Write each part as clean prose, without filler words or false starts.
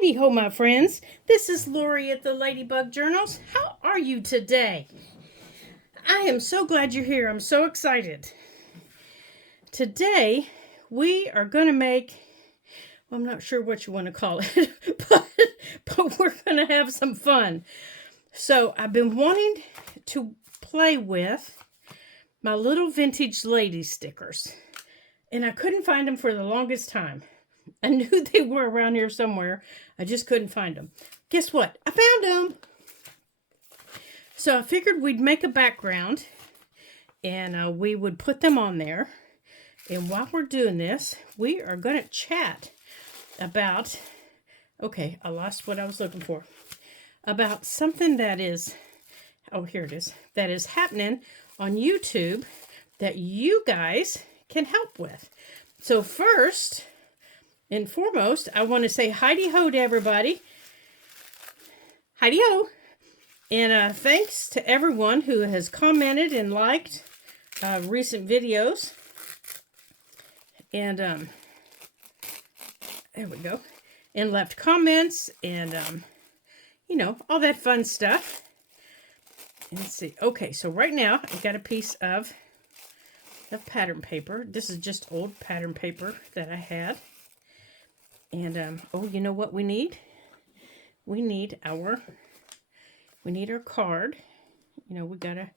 Heidi ho, my friends. This is Lori at the Ladybug Journals. How are you today? I am so glad you're here. I'm so excited. Today, we are going to make, well, I'm not sure what you want to call it, but we're going to have some fun. So, I've been wanting to play with my little vintage lady stickers, and I couldn't find them for the longest time. I knew they were around here somewhere. I just couldn't find them. Guess what? I found them. So I figured we'd make a background and we would put them on there. And while we're doing this, we are going to chat about, okay, I lost what I was looking for, about something that is, oh, here it is, that is happening on YouTube that you guys can help with. So first and foremost, I want to say Heidi ho to everybody. Heidi ho. And thanks to everyone who has commented and liked recent videos. And there we go. And left comments and, you know, all that fun stuff. Let's see. Okay, so right now I've got a piece of pattern paper. This is just old pattern paper that I had. And, oh, you know what we need? We need our card. You know, we gotta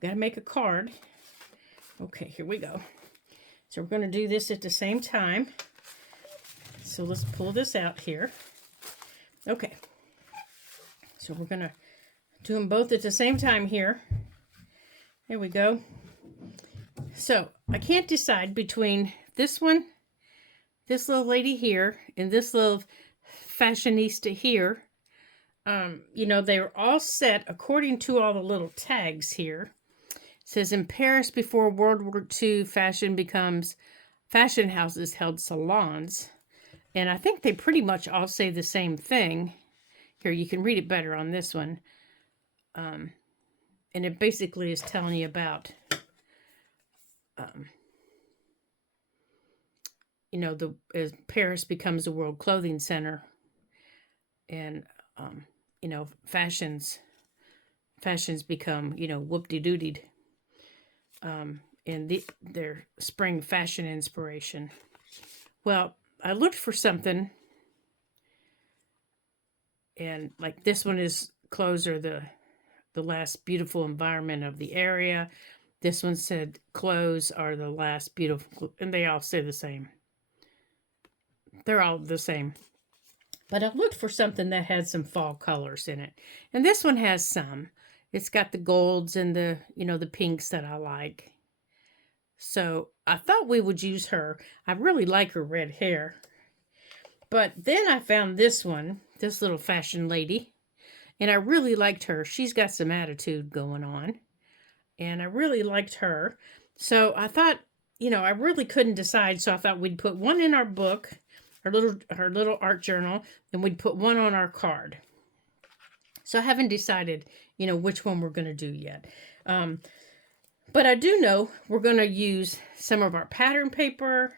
make a card. Okay, here we go. So we're gonna do this at the same time. So let's pull this out here. Okay. So we're gonna do them both at the same time here. There we go. So I can't decide between this one, this little lady here, and this little fashionista here. You know, they're all set according to all the little tags here. It says, in Paris before World War II, fashion houses held salons. And I think they pretty much all say the same thing. Here, you can read it better on this one. And it basically is telling you about, you know, as Paris becomes a world clothing center, and you know, fashions become, you know, whoop-de-doo-died, and their spring fashion inspiration. Well, I looked for something, and like this one is clothes are the last beautiful environment of the area. This one said clothes are the last beautiful, and they all say the same. They're all the same. But I looked for something that had some fall colors in it. And this one has some. It's got the golds and the, you know, the pinks that I like. So I thought we would use her. I really like her red hair. But then I found this one, this little fashion lady. And I really liked her. She's got some attitude going on. And I really liked her. So I thought, you know, I really couldn't decide. So I thought we'd put one in our book, our little art journal, and we'd put one on our card. So I haven't decided, you know, which one we're going to do yet. But I do know we're going to use some of our pattern paper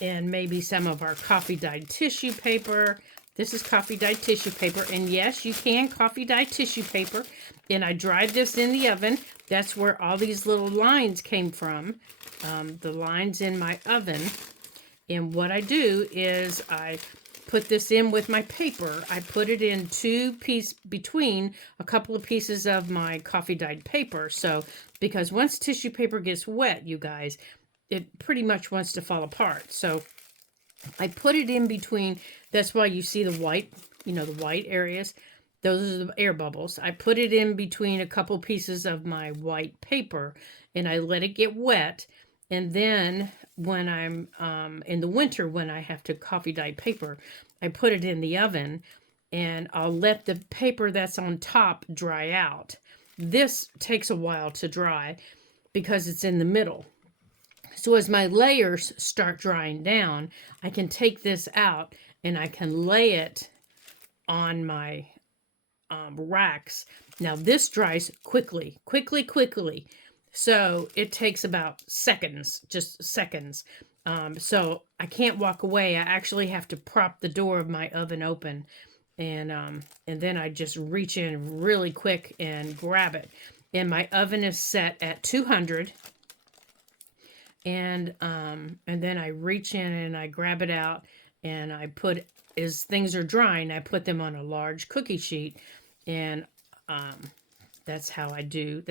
and maybe some of our coffee dyed tissue paper. This is coffee dyed tissue paper. And yes, you can coffee dye tissue paper. And I dried this in the oven. That's where all these little lines came from. The lines in my oven. And what I do is I put this in with my paper. I put it in between a couple of pieces of my coffee dyed paper. So, because once tissue paper gets wet, you guys, it pretty much wants to fall apart. So I put it in between. That's why you see the white, you know, the white areas. Those are the air bubbles. I put it in between a couple pieces of my white paper and I let it get wet. And then when I'm in the winter, when I have to coffee dye paper, I put it in the oven and I'll let the paper that's on top dry out. This takes a while to dry because it's in the middle. So as my layers start drying down, I can take this out and I can lay it on my racks. Now this dries quickly. So it takes about seconds, just seconds. So I can't walk away. I actually have to prop the door of my oven open, and then I just reach in really quick and grab it. And my oven is set at 200, and then I reach in and I grab it out, and I put, as things are drying, I put them on a large cookie sheet, and um, that's how I do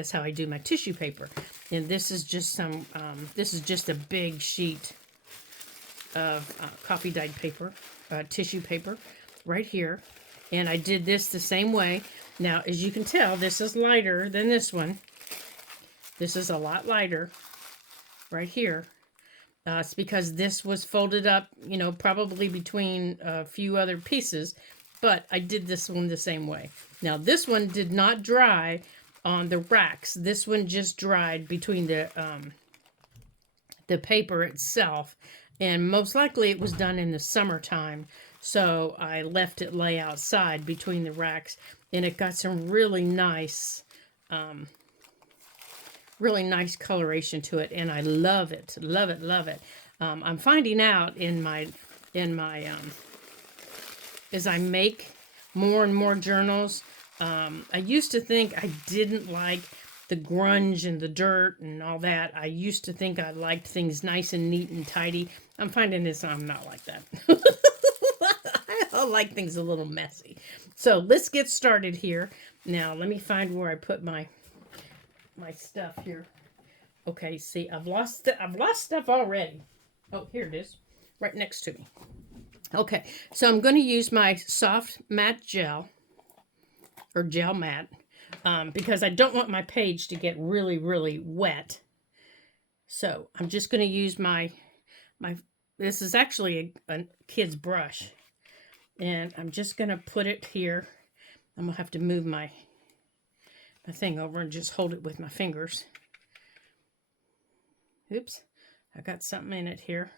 my tissue paper. And this is just this is just a big sheet of coffee dyed paper, tissue paper, right here. And I did this the same way. Now, as you can tell, this is lighter than this one. This is a lot lighter right here. It's because this was folded up, you know, probably between a few other pieces, but I did this one the same way. Now, this one did not dry on the racks. This one just dried between the paper itself, and most likely it was done in the summertime, so I left it lay outside between the racks, and it got some really nice coloration to it, and I love it, love it, love it. I'm finding out in my as I make more and more journals, I used to think I didn't like the grunge and the dirt and all that. I used to think I liked things nice and neat and tidy. I'm finding this I'm not like that. I like things a little messy. So let's get started here. Now let me find where I put my stuff here. Okay, see, I've lost stuff already. Oh, here it is, right next to me. Okay, so I'm going to use my soft matte gel, or gel matte, because I don't want my page to get really, really wet. So I'm just going to use my this is actually a kid's brush, and I'm just going to put it here. I'm going to have to move my thing over and just hold it with my fingers. Oops, I got something in it here.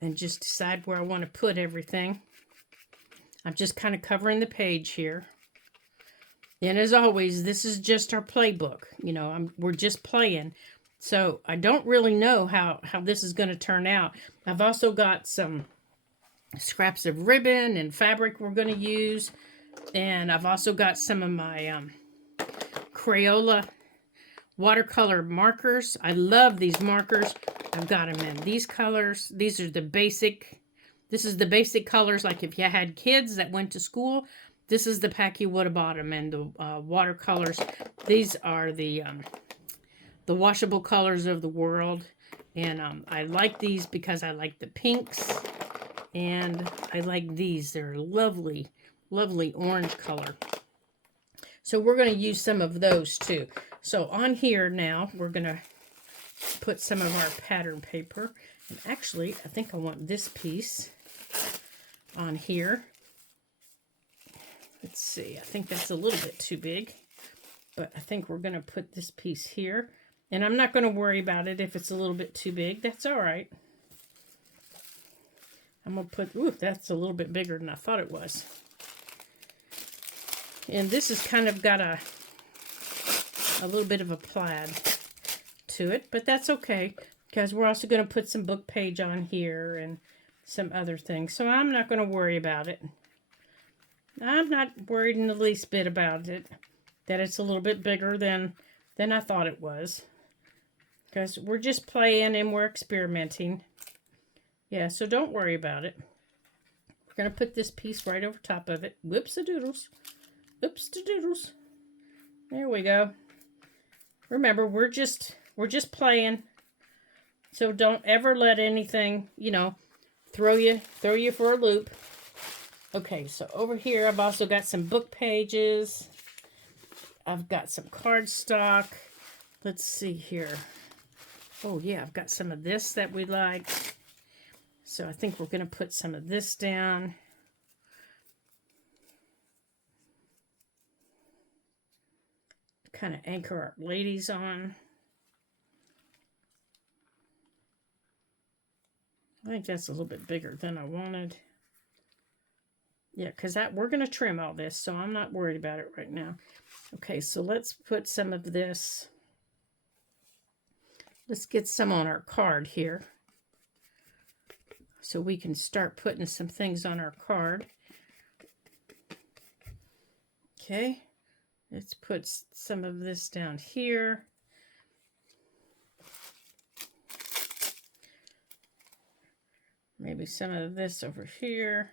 And just decide where I want to put everything. I'm just kind of covering the page here. And as always, this is just our playbook. You know, we're just playing. So I don't really know how this is going to turn out. I've also got some scraps of ribbon and fabric we're going to use. And I've also got some of my Crayola watercolor markers. I love these markers. I've got them in these colors. These are the basic. This is the basic colors. Like if you had kids that went to school, this is the pack you would have bought them. And the watercolors. These are the washable colors of the world. And I like these because I like the pinks. And I like these. They're lovely, lovely orange color. So we're going to use some of those too. So on here now, we're going to put some of our pattern paper. And actually, I think I want this piece on here. Let's see. I think that's a little bit too big. But I think we're going to put this piece here. And I'm not going to worry about it if it's a little bit too big. That's all right. I'm going to put... Ooh, that's a little bit bigger than I thought it was. And this has kind of got a little bit of a plaid to it, but that's okay, because we're also going to put some book page on here and some other things. So I'm not going to worry about it. I'm not worried in the least bit about it, that it's a little bit bigger than I thought it was, because we're just playing and we're experimenting. Yeah, so don't worry about it. We're going to put this piece right over top of it. Whoops-a-doodles. Oops-a-doodles. There we go. Remember, we're just playing. So don't ever let anything, you know, throw you for a loop. Okay, so over here I've also got some book pages. I've got some cardstock. Let's see here. Oh yeah, I've got some of this that we like. So I think we're going to put some of this down. Kind of anchor our ladies on. I think that's a little bit bigger than I wanted. Yeah, because we're going to trim all this, so I'm not worried about it right now. Okay, so let's put some of this. Let's get some on our card here. so we can start putting some things on our card. Okay, let's put some of this down here. Maybe some of this over here.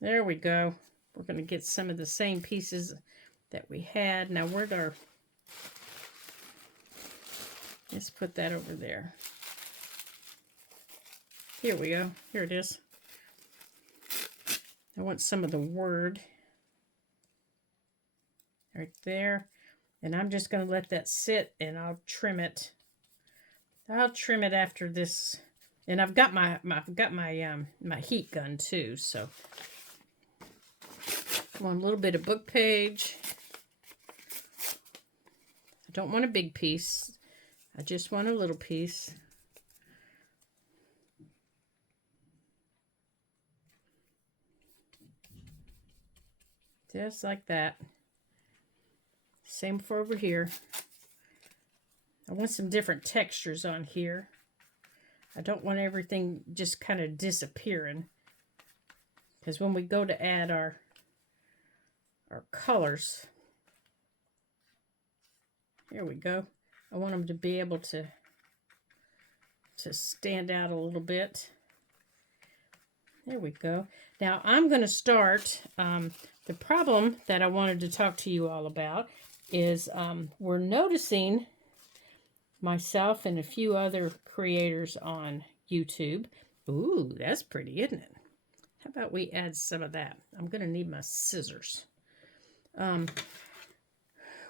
There we go. We're going to get some of the same pieces that we had. Now, where'd our... Let's put that over there. Here we go. Here it is. I want some of the word right there. And I'm just going to let that sit, and I'll trim it. I'll trim it after this. And I've got my heat gun too, so I want a little bit of book page. I don't want a big piece. I just want a little piece. Just like that. Same for over here. I want some different textures on here. I don't want everything just kind of disappearing. Because when we go to add our colors, here we go. I want them to be able to stand out a little bit. There we go. Now I'm going to start, the problem that I wanted to talk to you all about is we're noticing, myself and a few other creators on YouTube. Ooh, that's pretty, isn't it? How about we add some of that? I'm going to need my scissors.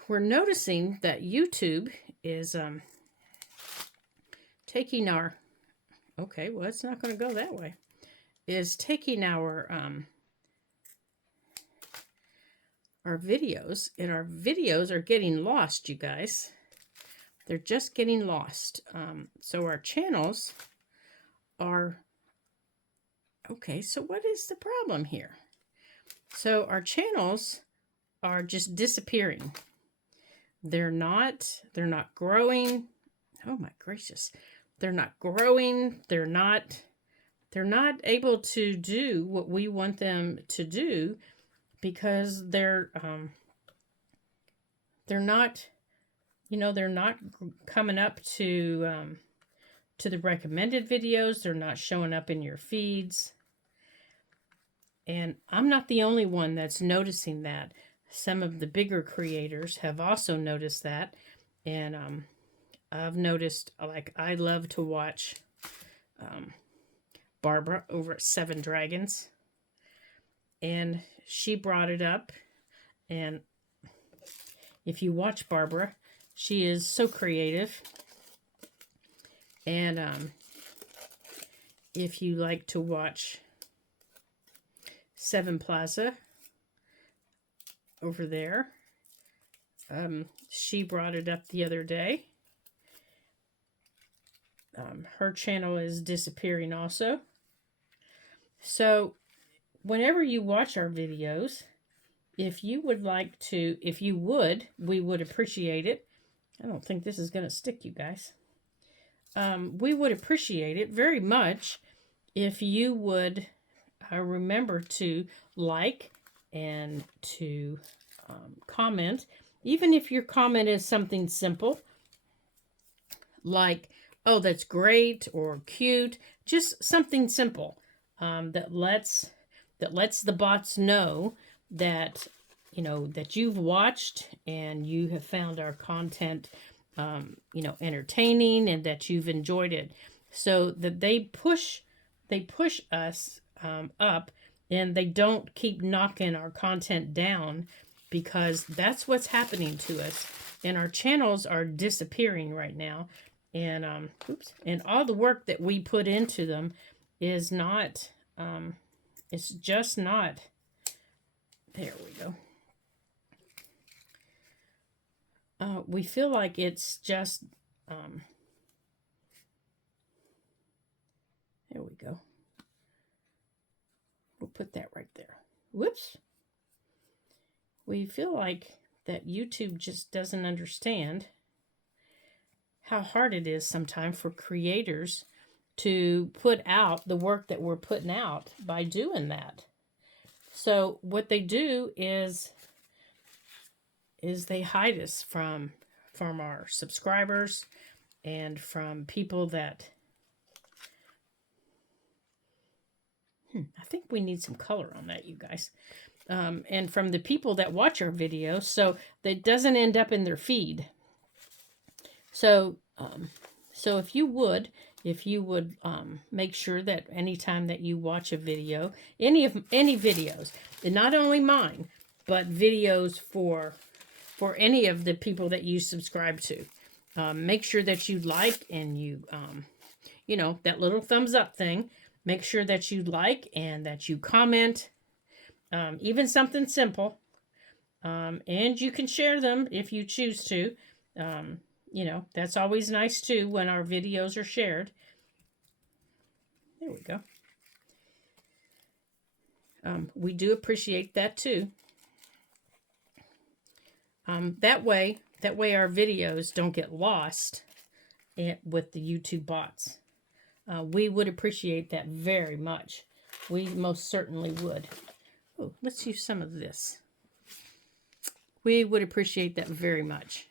We're noticing that YouTube is taking our... Okay, well, it's not going to go that way. Is taking our videos, and our videos are getting lost, you guys. They're just getting lost. So our channels are... Okay, so what is the problem here? So our channels are just disappearing. They're not growing. Oh my gracious. They're not growing. They're not able to do what we want them to do because they're not, you know, they're not coming up to the recommended videos. They're not showing up in your feeds. And I'm not the only one that's noticing that. Some of the bigger creators have also noticed that. And I've noticed, like, I love to watch Barbara over at 7 Dragons. And she brought it up. And if you watch Barbara, she is so creative. And if you like to watch 7 Plaza over there, she brought it up the other day. Her channel is disappearing also. So whenever you watch our videos, if you would like to, we would appreciate it. I don't think this is going to stick, you guys. We would appreciate it very much if you would remember to like and to comment. Even if your comment is something simple, like, oh, that's great, or cute, just something simple that lets the bots know that, you know, that you've watched and you have found our content, you know, entertaining, and that you've enjoyed it, so that they push us up, and they don't keep knocking our content down, because that's what's happening to us. And our channels are disappearing right now. And and all the work that we put into them is not, it's just not. There we go. We feel like it's just, there we go. We'll put that right there. Whoops. We feel like that YouTube just doesn't understand how hard it is sometimes for creators to put out the work that we're putting out by doing that. So what they do is they hide us from our subscribers and from people that I think we need some color on that, you guys. And from the people that watch our videos, so that doesn't end up in their feed. So so if you would make sure that anytime that you watch a video, any videos, and not only mine, but videos for any of the people that you subscribe to, make sure that you like and you that little thumbs up thing. Make sure that you like and that you comment, even something simple, and you can share them if you choose to. That's always nice too when our videos are shared. There we go. We do appreciate that too. That way our videos don't get lost with the YouTube bots. We would appreciate that very much. We most certainly would. Oh, let's use some of this. We would appreciate that very much.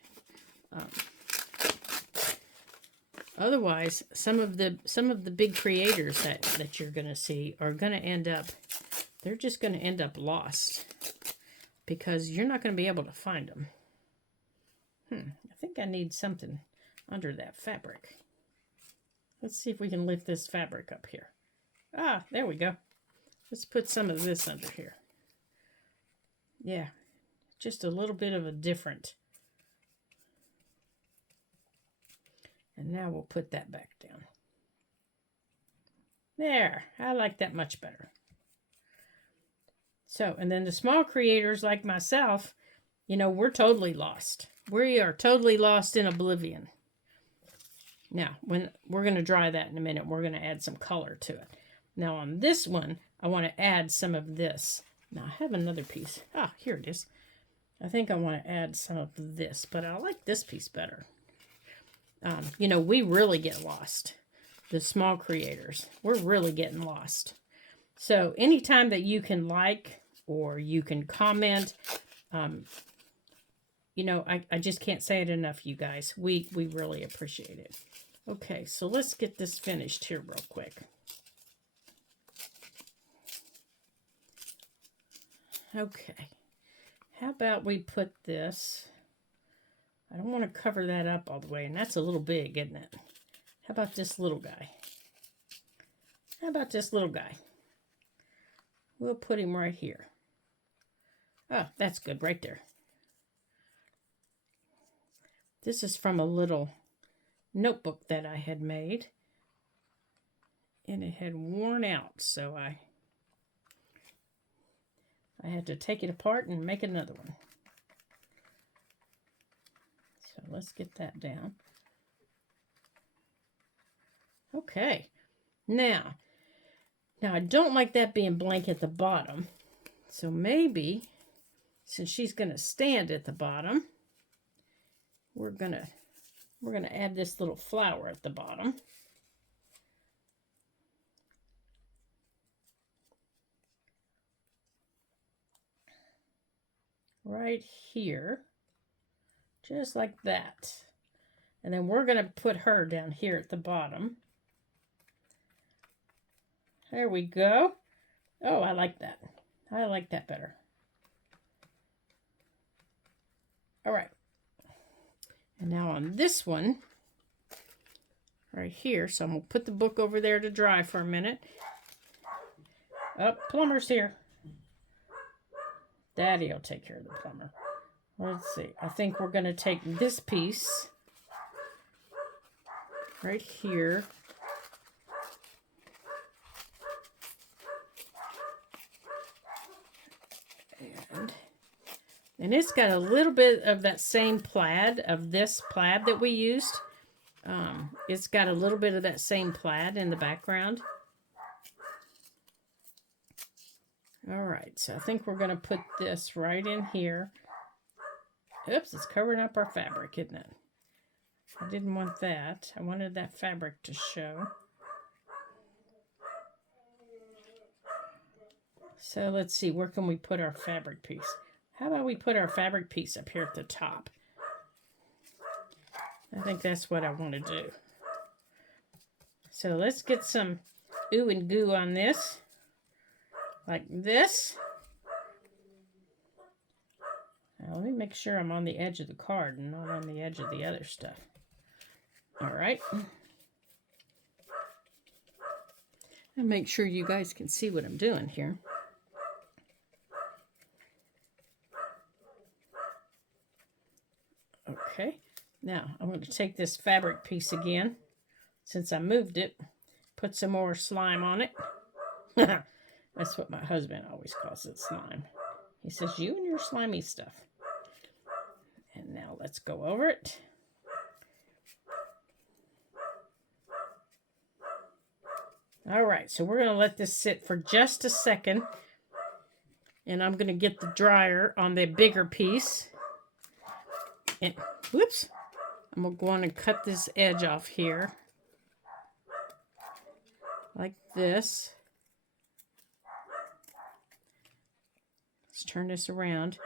Otherwise, some of the big creators that you're going to see are going to end up, they're just going to end up lost because you're not going to be able to find them. I think I need something under that fabric. Let's see if we can lift this fabric up here. Ah, there we go. Let's put some of this under here. Yeah, just a little bit of a different. And now we'll put that back down. There, I like that much better. So, and then the small creators like myself, we're totally lost. We are totally lost in oblivion. Now, when we're going to dry that in a minute, we're going to add some color to it. Now on this one, I want to add some of this. Now I have another piece. Ah, here it is. I think I want to add some of this, but I like this piece better. We really get lost. The small creators, we're really getting lost. So anytime that you can like or you can comment, I just can't say it enough, you guys. We really appreciate it. Okay, so let's get this finished here real quick. Okay, how about we put this, I don't want to cover that up all the way, and that's a little big, isn't it? How about this little guy? How about this little guy? We'll put him right here. Oh, that's good right there. This is from a little notebook that I had made, and it had worn out, so I had to take it apart and make another one. So let's get that down. Okay, now I don't like that being blank at the bottom, so maybe since she's going to stand at the bottom, we're gonna add this little flower at the bottom. Right here, just like that. And then we're gonna put her down here at the bottom. There we go. Oh, I like that. I like that better. All right. And now on this one, right here, so I'm going to put the book over there to dry for a minute. Oh, plumber's here. Daddy will take care of the plumber. Let's see. I think we're going to take this piece right here. And it's got a little bit of that same plaid, of this plaid that we used. It's got a little bit of that same plaid in the background. All right, so I think we're going to put this right in here. Oops, it's covering up our fabric, isn't it? I didn't want that. I wanted that fabric to show. So let's see, where can we put our fabric piece? How about we put our fabric piece up here at the top? I think that's what I want to do. So let's get some ooh and goo on this, like this. Now let me make sure I'm on the edge of the card and not on the edge of the other stuff. All right. And make sure you guys can see what I'm doing here. Okay, now I'm going to take this fabric piece again, since I moved it, put some more slime on it. That's what my husband always calls it, slime. He says, you and your slimy stuff. And now let's go over it. All right, so we're going to let this sit for just a second. And I'm going to get the dryer on the bigger piece. And, whoops, I'm going to cut this edge off here. Like this. Let's turn this around.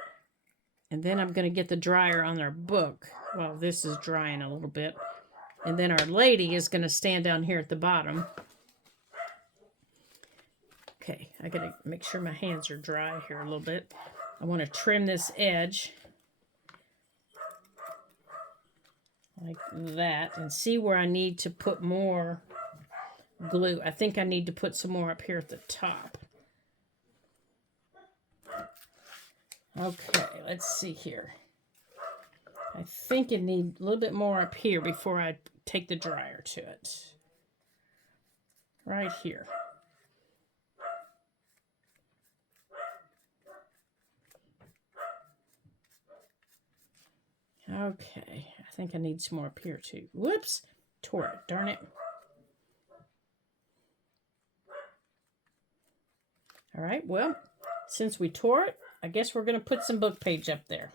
And then I'm going to get the dryer on our book while this is drying a little bit. And then our lady is going to stand down here at the bottom. Okay, I got to make sure my hands are dry here a little bit. I want to trim this edge. Like that. And see where I need to put more glue. I think I need to put some more up here at the top. Okay, let's see here. I think it needs a little bit more up here before I take the dryer to it. Right here. Okay, I think I need some more up here too. Whoops, tore it, darn it. All right, well, since we tore it, I guess we're going to put some book page up there.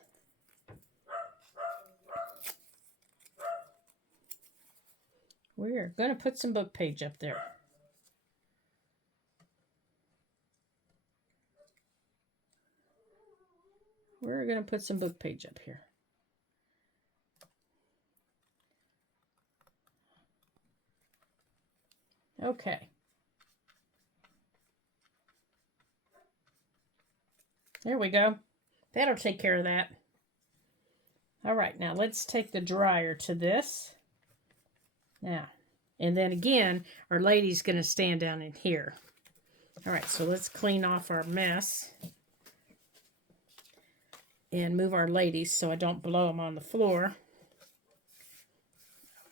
We're going to put some book page up there. We're going to put some book page up here. Okay. There we go. That'll take care of that. All right, now let's take the dryer to this. Now, and then again, our lady's going to stand down in here. All right, so let's clean off our mess. And move our ladies so I don't blow them on the floor.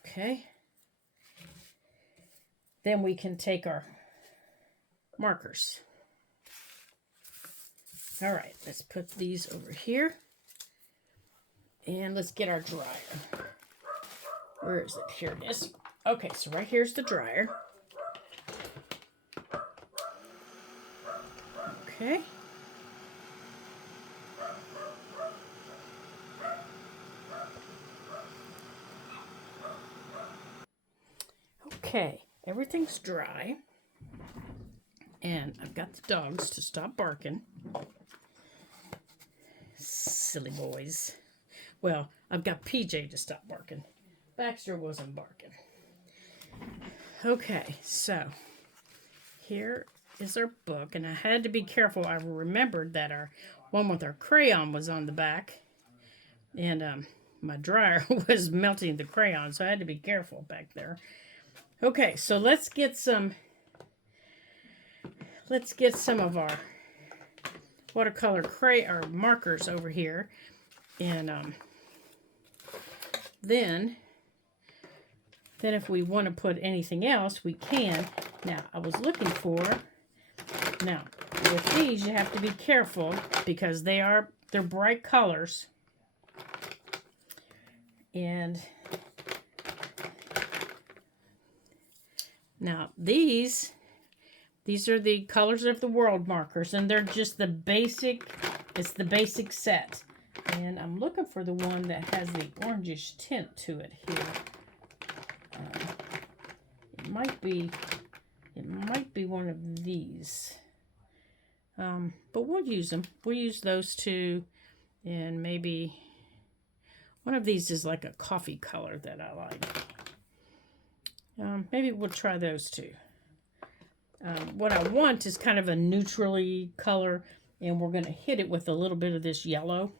Okay. Then we can take our markers. All right, let's put these over here. And let's get our dryer. Where is it? Here it is. Okay, so right here's the dryer. Okay. Okay, everything's dry. And I've got the dogs to stop barking. Silly boys. Well, I've got PJ to stop barking. Baxter wasn't barking. Okay, so here is our book. And I had to be careful. I remembered that our one with our crayon was on the back. And my dryer was melting the crayon, so I had to be careful back there. Okay, so let's get some of our watercolor or markers over here. And then if we want to put anything else, we can. Now, I was looking for, now, with these, you have to be careful because they're bright colors. And now these are the Colors of the World markers, and they're just the basic, it's the basic set. And I'm looking for the one that has the orangish tint to it here. It might be one of these. But we'll use them. We'll use those two, and maybe one of these is like a coffee color that I like. Maybe we'll try those two. What I want is kind of a neutrally color, and we're going to hit it with a little bit of this yellow.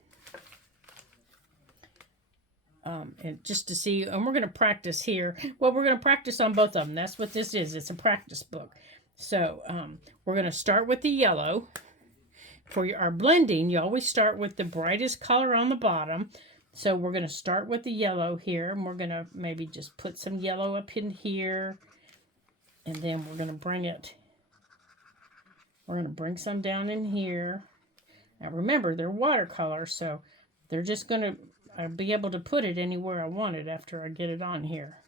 And just to see, and we're going to practice here. Well, we're going to practice on both of them. That's what this is. It's a practice book. So we're going to start with the yellow. For our blending, you always start with the brightest color on the bottom. So we're going to start with the yellow here, and we're going to maybe just put some yellow up in here. And then we're going to bring bring some down in here. Now remember, they're watercolor, so they're just going to be able to put it anywhere I want it after I get it on here.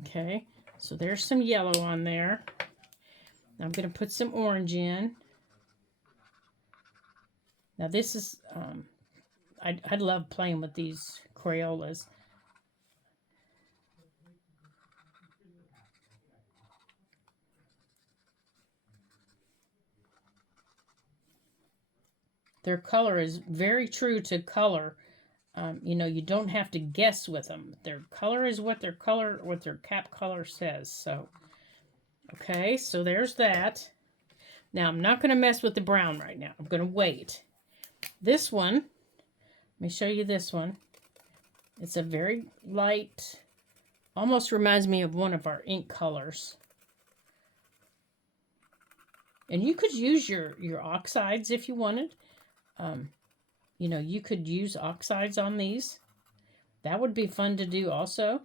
Okay, so there's some yellow on there. Now I'm going to put some orange in. Now this is, I love playing with these Crayolas. Their color is very true to color. You know, you don't have to guess with them. Their color is what their cap color says. So, okay, so there's that. Now, I'm not going to mess with the brown right now. I'm going to wait. This one, let me show you this one. It's a very light, almost reminds me of one of our ink colors. And you could use your oxides if you wanted. You know, you could use oxides on these. That would be fun to do also.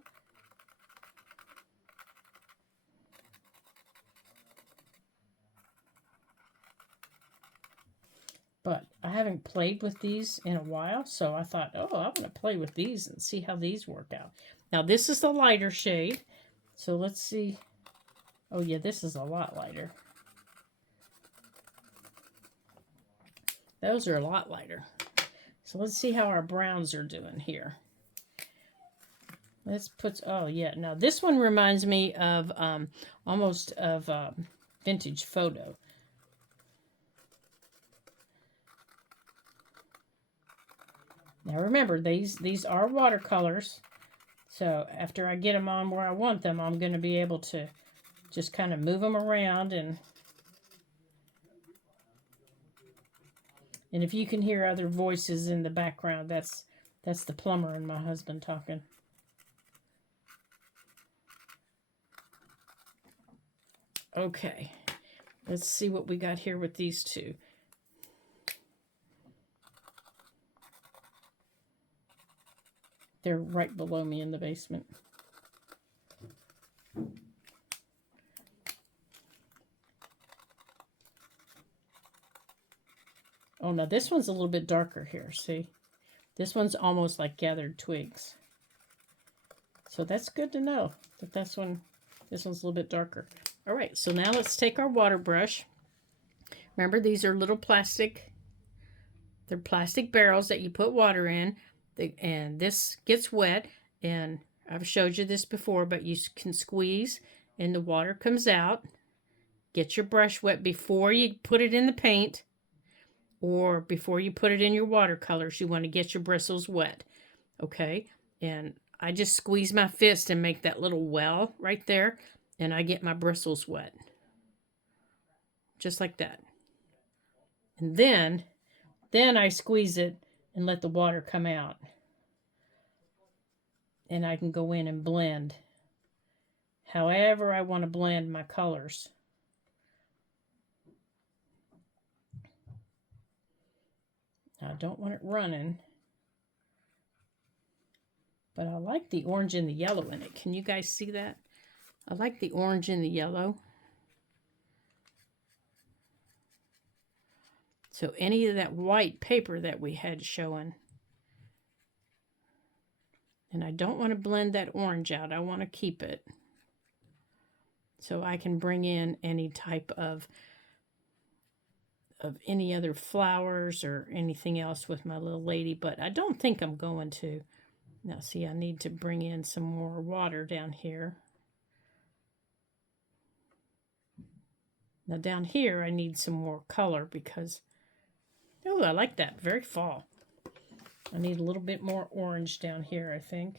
But I haven't played with these in a while, so I thought, oh, I'm going to play with these and see how these work out. Now, this is the lighter shade. So let's see. Oh, yeah, this is a lot lighter. Those are a lot lighter. So let's see how our browns are doing here. Let's put, oh yeah, now this one reminds me of almost of vintage photo. Now remember, these are watercolors. So after I get them on where I want them, I'm going to be able to just kind of move them around. And if you can hear other voices in the background, that's the plumber and my husband talking. Okay, let's see what we got here with these two. They're right below me in the basement. Oh, now this one's a little bit darker here, see? This one's almost like gathered twigs. So that's good to know that this one's a little bit darker. All right, so now let's take our water brush. Remember, these are little plastic, they're plastic barrels that you put water in, and this gets wet, and I've showed you this before, but you can squeeze and the water comes out. Get your brush wet before you put it in the paint, or before you put it in your watercolors. You want to get your bristles wet, okay? And I just squeeze my fist and make that little well right there, and I get my bristles wet. Just like that. And then I squeeze it and let the water come out. And I can go in and blend however I want to blend my colors. Now, I don't want it running, but I like the orange and the yellow in it. Can you guys see that? I like the orange and the yellow. So any of that white paper that we had showing. And I don't want to blend that orange out. I want to keep it. So I can bring in any type of any other flowers or anything else with my little lady. But I don't think I'm going to. Now see, I need to bring in some more water down here. Now down here, I need some more color because, oh, I like that. Very fall. I need a little bit more orange down here, I think.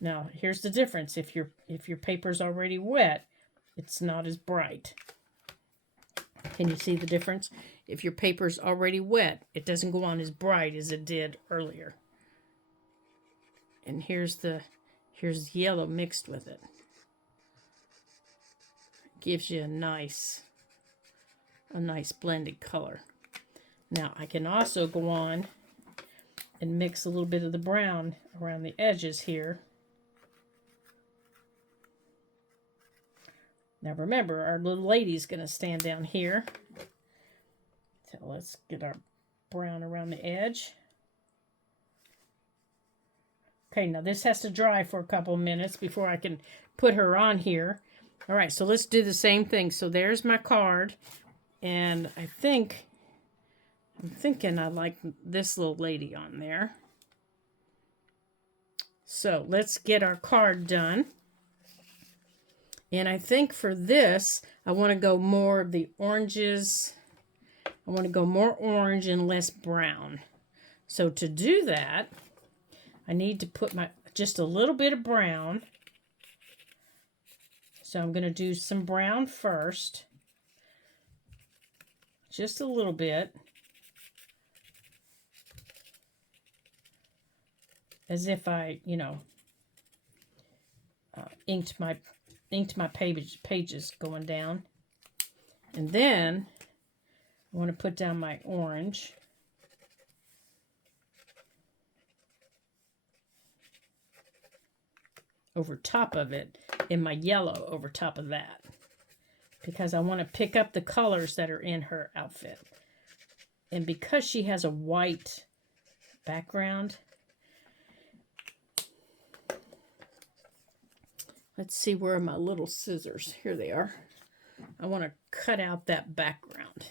Now, here's the difference. If your paper's already wet, it's not as bright. Can you see the difference? If your paper's already wet, it doesn't go on as bright as it did earlier. And here's yellow mixed with it. Gives you a nice blended color. Now I can also go on and mix a little bit of the brown around the edges here. Now remember, our little lady's going to stand down here. So let's get our brown around the edge. Okay, now this has to dry for a couple minutes before I can put her on here. All right, so let's do the same thing. So there's my card, and I'm thinking I like this little lady on there. So let's get our card done. And I think for this, I want to go more of the oranges. I want to go more orange and less brown. So to do that, I need to put just a little bit of brown. So I'm going to do some brown first. Just a little bit. As if I, inked my pages going down. And then I want to put down my orange. Over top of it, and my yellow over top of that. Because I want to pick up the colors that are in her outfit. And because she has a white background, let's see, where are my little scissors? Here they are. I want to cut out that background.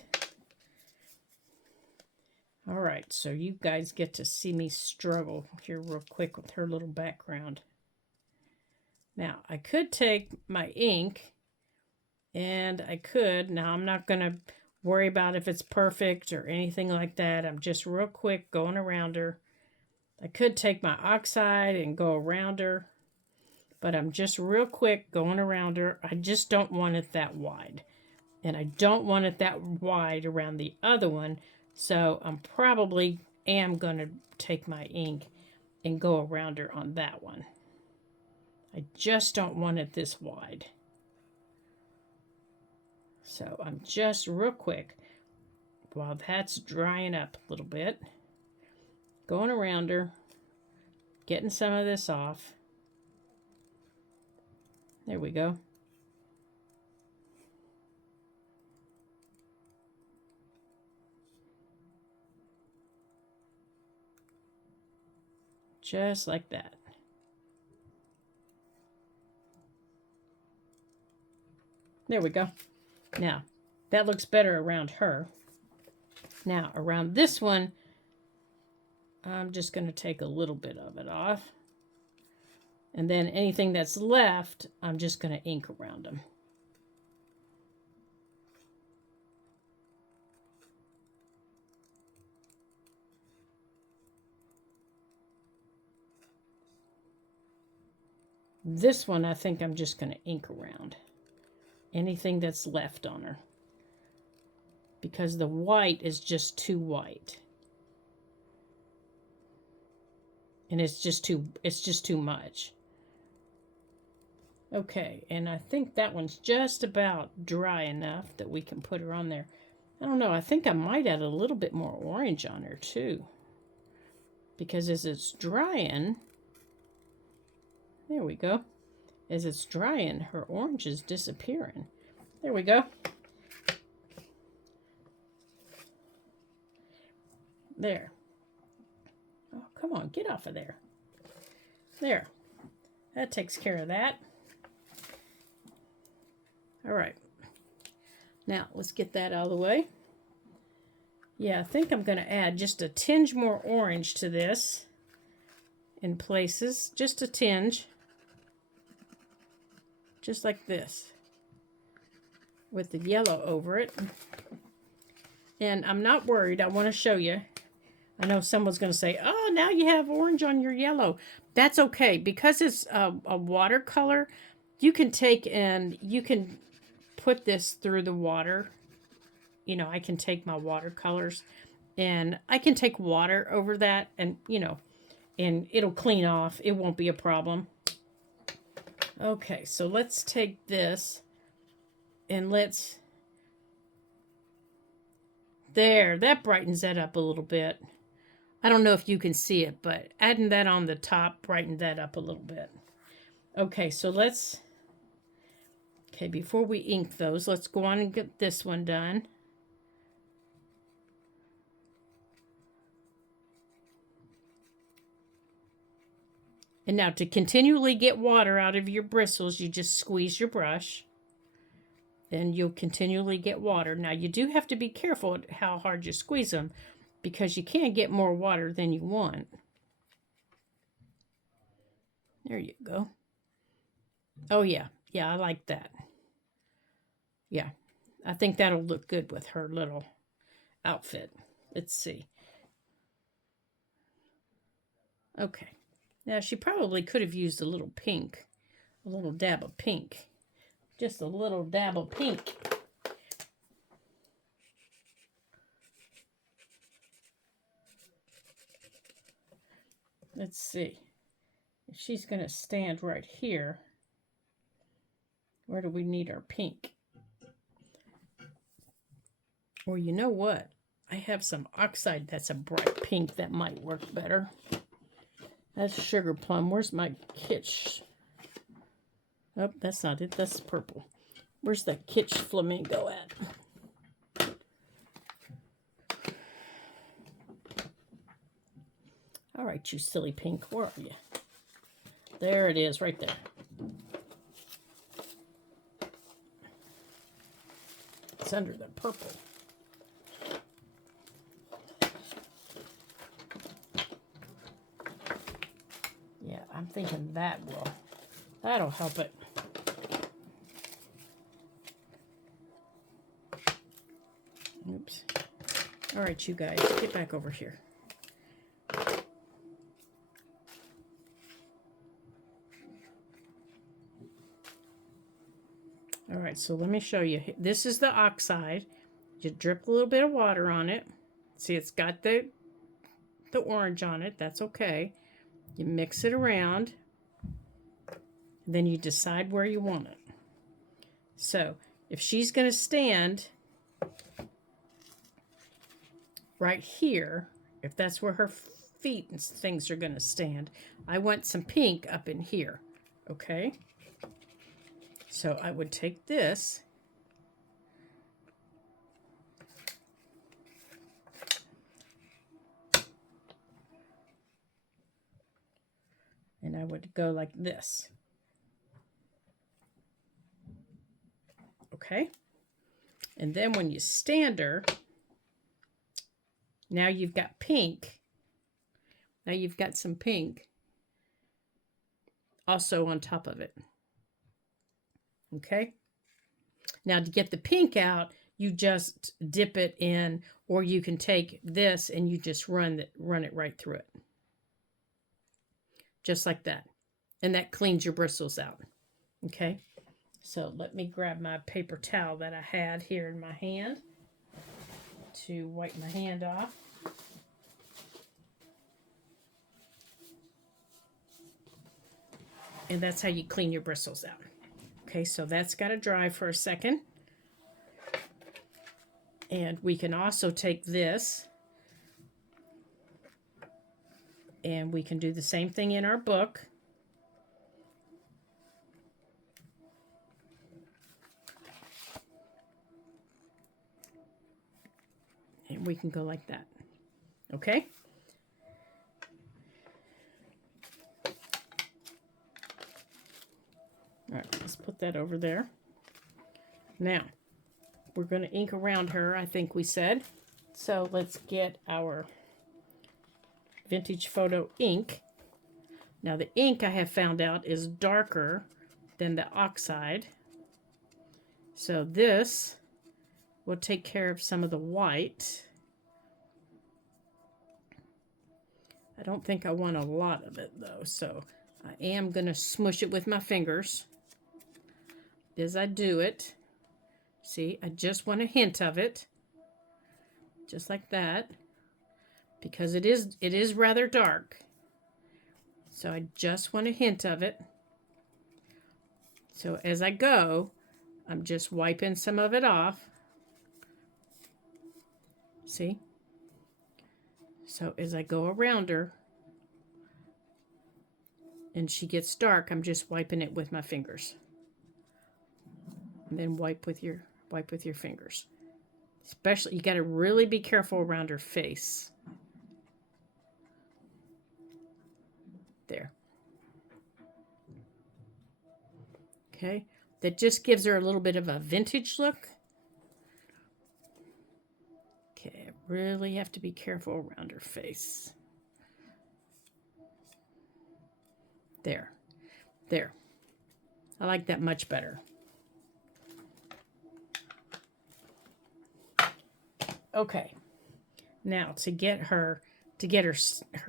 All right, so you guys get to see me struggle here real quick with her little background. Now, I could take my ink, and now I'm not going to worry about if it's perfect or anything like that. I'm just real quick going around her. I could take my oxide and go around her. But I'm just real quick going around her. I just don't want it that wide. And I don't want it that wide around the other one. So I'm probably am going to take my ink and go around her on that one. I just don't want it this wide. So I'm just real quick, while that's drying up a little bit, going around her, getting some of this off. There we go. Just like that. There we go. Now, that looks better around her. Now, around this one, I'm just going to take a little bit of it off. And then anything that's left, I'm just going to ink around them. This one, I think I'm just going to ink around anything that's left on her, because the white is just too white. And it's just too much. Okay, and I think that one's just about dry enough that we can put her on there. I don't know, I think I might add a little bit more orange on her too. Because as it's drying, there we go. As it's drying, her orange is disappearing. There we go. There. Oh, come on, get off of there. There. That takes care of that. All right. Now, let's get that out of the way. Yeah, I think I'm going to add just a tinge more orange to this in places. Just a tinge. just like this, with the yellow over it. And I'm not worried. I want to show you. I know someone's going to say, oh, now you have orange on your yellow. That's okay. Because it's a watercolor, you can take and you can put this through the water. You know, I can take my watercolors and I can take water over that and, you know, and it'll clean off. It won't be a problem. Okay, so let's take this and let's... There, that brightens that up a little bit. I don't know if you can see it, but adding that on the top brightened that up a little bit. Okay, so let's... Okay, before we ink those, let's go on and get this one done. And now to continually get water out of your bristles, you just squeeze your brush. Then you'll continually get water. Now you do have to be careful at how hard you squeeze them because you can't get more water than you want. There you go. Oh yeah, yeah, I like that. Yeah, I think that'll look good with her little outfit. Let's see. Okay. Now, she probably could have used a little pink, a little dab of pink. Just a little dab of pink. Let's see. If she's going to stand right here, where do we need our pink? Or you know what? I have some oxide that's a bright pink that might work better. That's sugar plum. Where's my kitsch? Oh, that's not it. That's purple. Where's the kitsch flamingo at? All right, you silly pink. Where are you? There it is, right there. It's under the purple. Yeah, I'm thinking that'll help it. Oops. All right, you guys, get back over here. All right, so let me show you. This is the oxide. You drip a little bit of water on it. See, it's got the orange on it. That's okay. You mix it around. Then you decide where you want it. So, if she's going to stand right here, if that's where her feet and things are going to stand, I want some pink up in here. Okay? So I would take this and I would go like this. Okay? And then when you stand her, now you've got pink. Now you've got some pink also on top of it. Okay? Now to get the pink out, you just dip it in, or you can take this and you just run it right through it. Just like that. And that cleans your bristles out. Okay? So let me grab my paper towel that I had here in my hand to wipe my hand off. And that's how you clean your bristles out. Okay, so that's got to dry for a second. And we can also take this and we can do the same thing in our book. And we can go like that. Okay? All right, let's put that over there. Now, we're going to ink around her, I think we said. So let's get our Vintage Photo ink. Now, the ink I have found out is darker than the oxide. So this will take care of some of the white. I don't think I want a lot of it though, so I am going to smush it with my fingers as I do it. See, I just want a hint of it, just like that, because it is rather dark. So I just want a hint of it. So as I go, I'm just wiping some of it off. See? So as I go around her and she gets dark, I'm just wiping it with my fingers. And then wipe with your fingers. Especially, you got to really be careful around her face. There. Okay, that just gives her a little bit of a vintage look. Okay, I really have to be careful around her face. There. There. I like that much better. Okay. Now to get her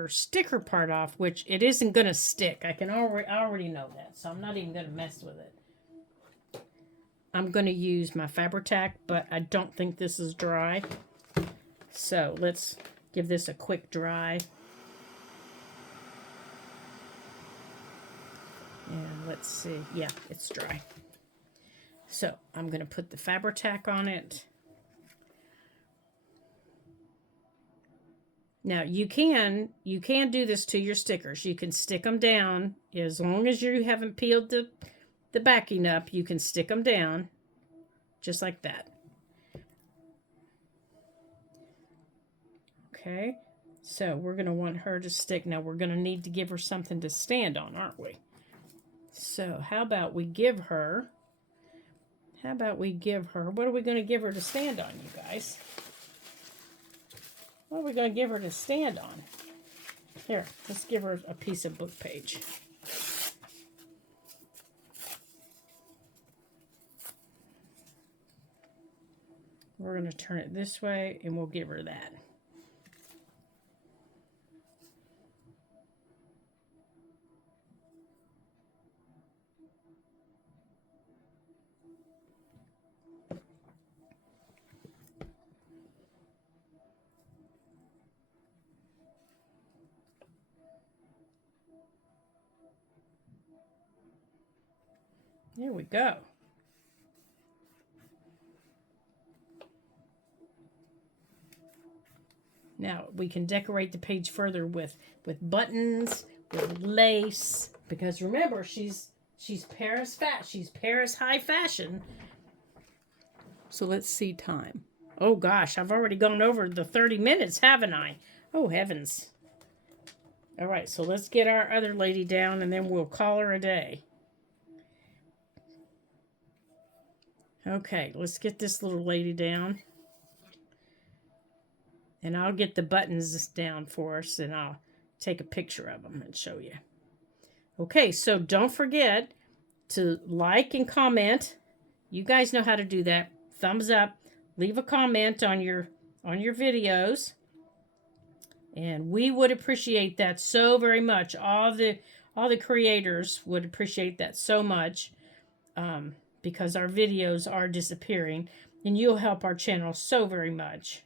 sticker part off, which it isn't going to stick. I already know that, so I'm not even going to mess with it. I'm going to use my Fabri-Tac, but I don't think this is dry. So let's give this a quick dry. And let's see. Yeah, it's dry. So I'm going to put the Fabri-Tac on it. Now you can do this to your stickers. You can stick them down as long as you haven't peeled the backing up. You can stick them down just like that. Okay, so we're going to want her to stick. Now we're going to need to give her something to stand on, aren't we? So how about we give her, what are we going to give her to stand on, you guys? What are we going to give her to stand on? Here, let's give her a piece of book page. We're going to turn it this way, and we'll give her that. There we go. Now we can decorate the page further with buttons, with lace, because remember she's Paris she's Paris high fashion. So let's see time. Oh gosh, I've already gone over the 30 minutes, haven't I? Oh heavens. All right, so let's get our other lady down and then we'll call her a day. Okay, let's get this little lady down. And I'll get the buttons down for us and I'll take a picture of them and show you. Okay, so don't forget to like and comment. You guys know how to do that. Thumbs up. Leave a comment on your videos. And we would appreciate that so very much. All the creators would appreciate that so much. Because our videos are disappearing, and you'll help our channel so very much.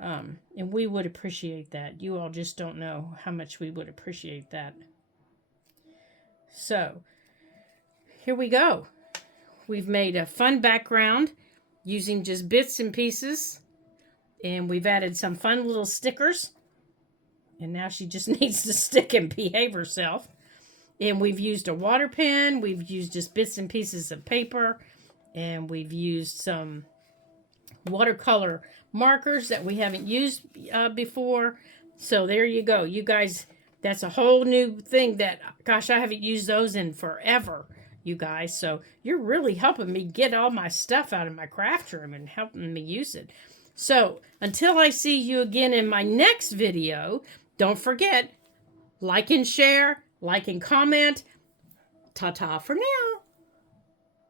And we would appreciate that. You all just don't know how much we would appreciate that. So, here we go. We've made a fun background using just bits and pieces. And we've added some fun little stickers. And now she just needs to stick and behave herself. And we've used a water pen. We've used just bits and pieces of paper. And we've used some watercolor markers that we haven't used before. So there you go. You guys, that's a whole new thing that, gosh, I haven't used those in forever, you guys. So you're really helping me get all my stuff out of my craft room and helping me use it. So until I see you again in my next video, don't forget, like and share, like and comment, ta-ta for now.